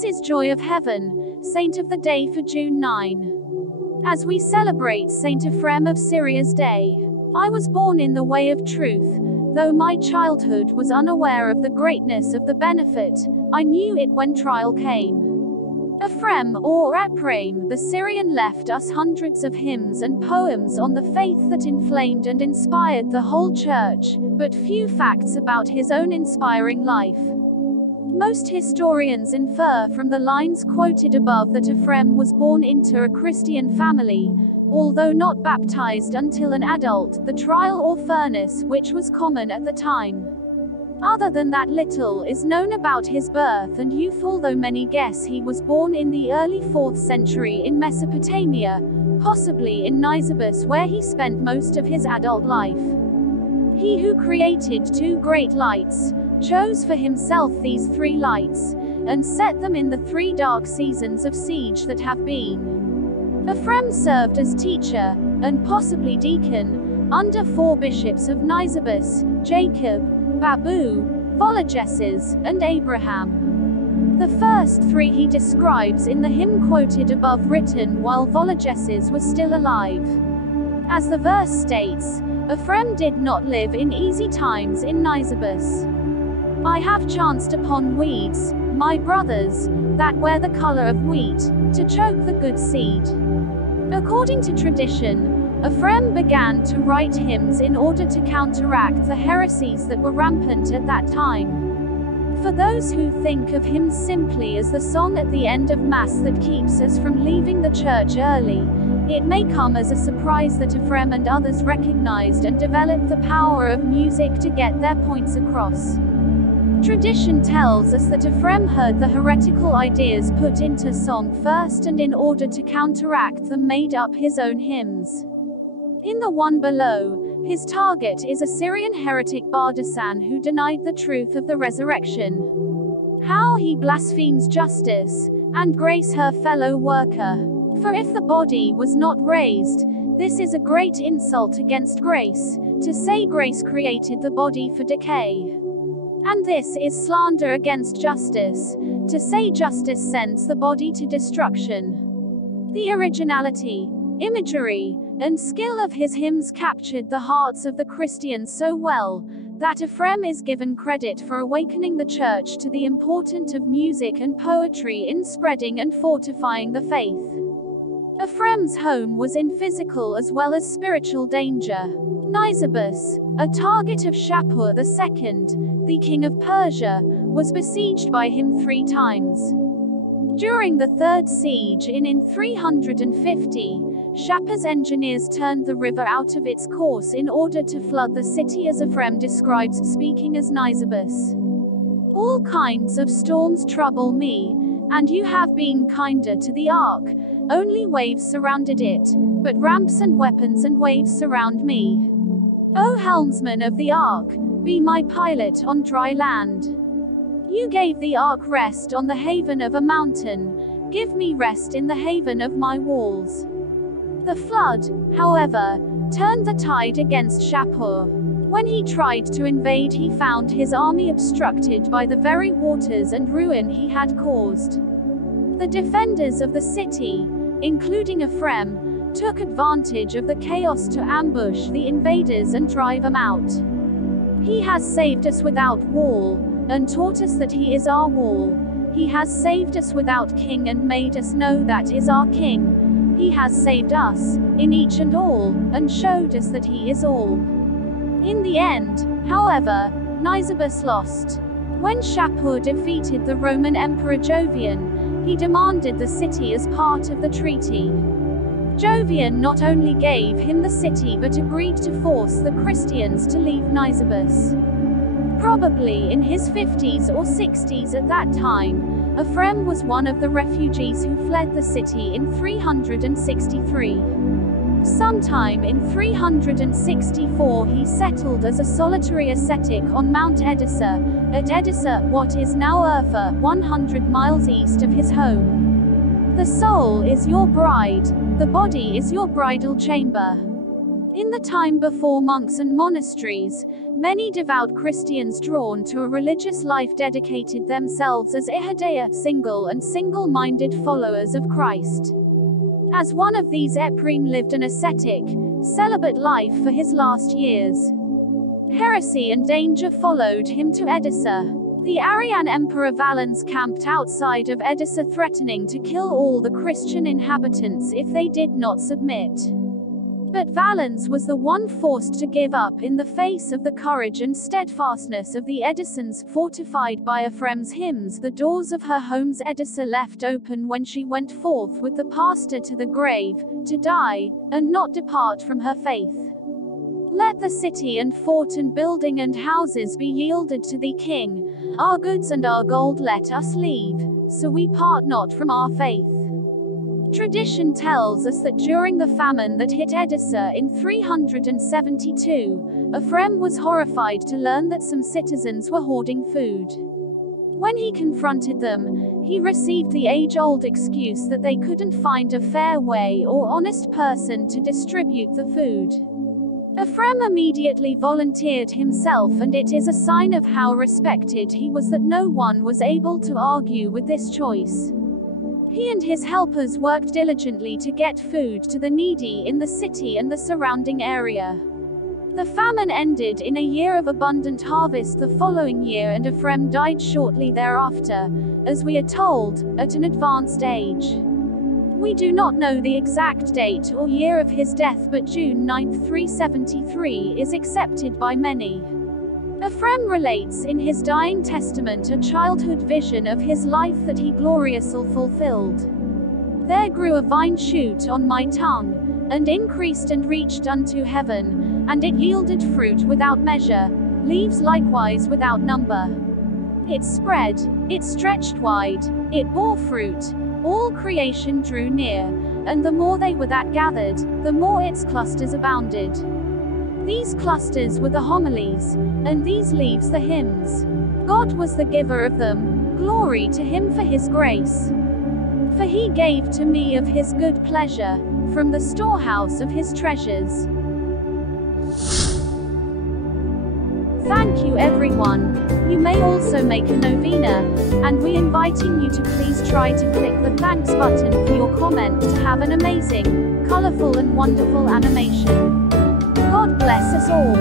This is Joy of Heaven, Saint of the Day for June 9. As we celebrate Saint Ephrem of Syria's day, I was born in the way of truth. Though my childhood was unaware of the greatness of the benefit, I knew it when trial came. Ephrem, or Ephrem, the Syrian left us hundreds of hymns and poems on the faith that inflamed and inspired the whole church, but few facts about his own inspiring life. Most historians infer from the lines quoted above that Ephrem was born into a Christian family, although not baptized until an adult, the trial or furnace, which was common at the time. Other than that, little is known about his birth and youth, although many guess he was born in the early 4th century in Mesopotamia, possibly in Nisibis, where he spent most of his adult life. He who created two great lights, chose for himself these three lights, and set them in the three dark seasons of siege that have been. Ephrem served as teacher, and possibly deacon, under 4 bishops of Nisibis, Jacob, Babu, Vologeses, and Abraham. The first 3 he describes in the hymn quoted above, written while Vologeses was still alive. As the verse states, Ephrem did not live in easy times in Nisibis. I have chanced upon weeds, my brothers, that wear the color of wheat, to choke the good seed. According to tradition, Ephrem began to write hymns in order to counteract the heresies that were rampant at that time. For those who think of hymns simply as the song at the end of Mass that keeps us from leaving the church early, it may come as a surprise that Ephrem and others recognized and developed the power of music to get their points across. Tradition tells us that Ephrem heard the heretical ideas put into song first, and in order to counteract them made up his own hymns. In the one below, his target is a Syrian heretic Bardasan who denied the truth of the resurrection. How he blasphemes justice and grace, her fellow worker. For if the body was not raised, this is a great insult against grace, to say grace created the body for decay. And this is slander against justice, to say justice sends the body to destruction. The originality, imagery, and skill of his hymns captured the hearts of the Christians so well, that Ephrem is given credit for awakening the church to the importance of music and poetry in spreading and fortifying the faith. Ephrem's home was in physical as well as spiritual danger. Nisibis, a target of Shapur II, the king of Persia, was besieged by him 3 times. During the 3rd siege in 350, Shapur's engineers turned the river out of its course in order to flood the city, as Ephrem describes, speaking as Nisibis. All kinds of storms trouble me, and you have been kinder to the ark. Only waves surrounded it, but ramps and weapons and waves surround me. O helmsman of the ark, be my pilot on dry land. You gave the ark rest on the haven of a mountain, give me rest in the haven of my walls. The flood, however, turned the tide against Shapur. When he tried to invade, he found his army obstructed by the very waters and ruin he had caused. The defenders of the city, including Ephrem, took advantage of the chaos to ambush the invaders and drive them out. He has saved us without wall, and taught us that he is our wall. He has saved us without king and made us know that is our king. He has saved us, in each and all, and showed us that he is all. In the end, however, Nisibis lost. When Shapur defeated the Roman Emperor Jovian, he demanded the city as part of the treaty. Jovian not only gave him the city but agreed to force the Christians to leave Nisibis. Probably in his 50s or 60s at that time, Ephrem was one of the refugees who fled the city in 363. Sometime in 364 he settled as a solitary ascetic on Mount Edessa, at Edessa, what is now Urfa, 100 miles east of his home. The soul is your bride, the body is your bridal chamber. In the time before monks and monasteries, many devout Christians drawn to a religious life dedicated themselves as ihadea, single and single-minded followers of Christ. As one of these, Ephrem lived an ascetic, celibate life for his last years. Heresy and danger followed him to Edessa. The Arian Emperor Valens camped outside of Edessa, threatening to kill all the Christian inhabitants if they did not submit. But Valens was the one forced to give up in the face of the courage and steadfastness of the Edessans. Fortified by Ephrem's hymns, the doors of her home's Edessa left open when she went forth with the pastor to the grave, to die, and not depart from her faith. Let the city and fort and building and houses be yielded to thee, King. Our goods and our gold let us leave, so we part not from our faith. Tradition tells us that during the famine that hit Edessa in 372, Ephrem was horrified to learn that some citizens were hoarding food. When he confronted them, he received the age-old excuse that they couldn't find a fair way or honest person to distribute the food. Ephrem immediately volunteered himself, and it is a sign of how respected he was that no one was able to argue with this choice. He and his helpers worked diligently to get food to the needy in the city and the surrounding area. The famine ended in a year of abundant harvest the following year, and Ephrem died shortly thereafter, as we are told, at an advanced age. We do not know the exact date or year of his death, but June 9, 373 is accepted by many. Ephrem relates in his dying testament a childhood vision of his life that he gloriously fulfilled. There grew a vine shoot on my tongue, and increased and reached unto heaven, and it yielded fruit without measure, leaves likewise without number. It spread, it stretched wide, it bore fruit, all creation drew near, and the more they were that gathered, the more its clusters abounded. These clusters were the homilies, and these leaves the hymns. God was the giver of them, glory to him for his grace. For he gave to me of his good pleasure, from the storehouse of his treasures. Thank you everyone. You may also make a novena, and we're inviting you to please try to click the thanks button for your comment to have an amazing, colorful and wonderful animation. God bless us all.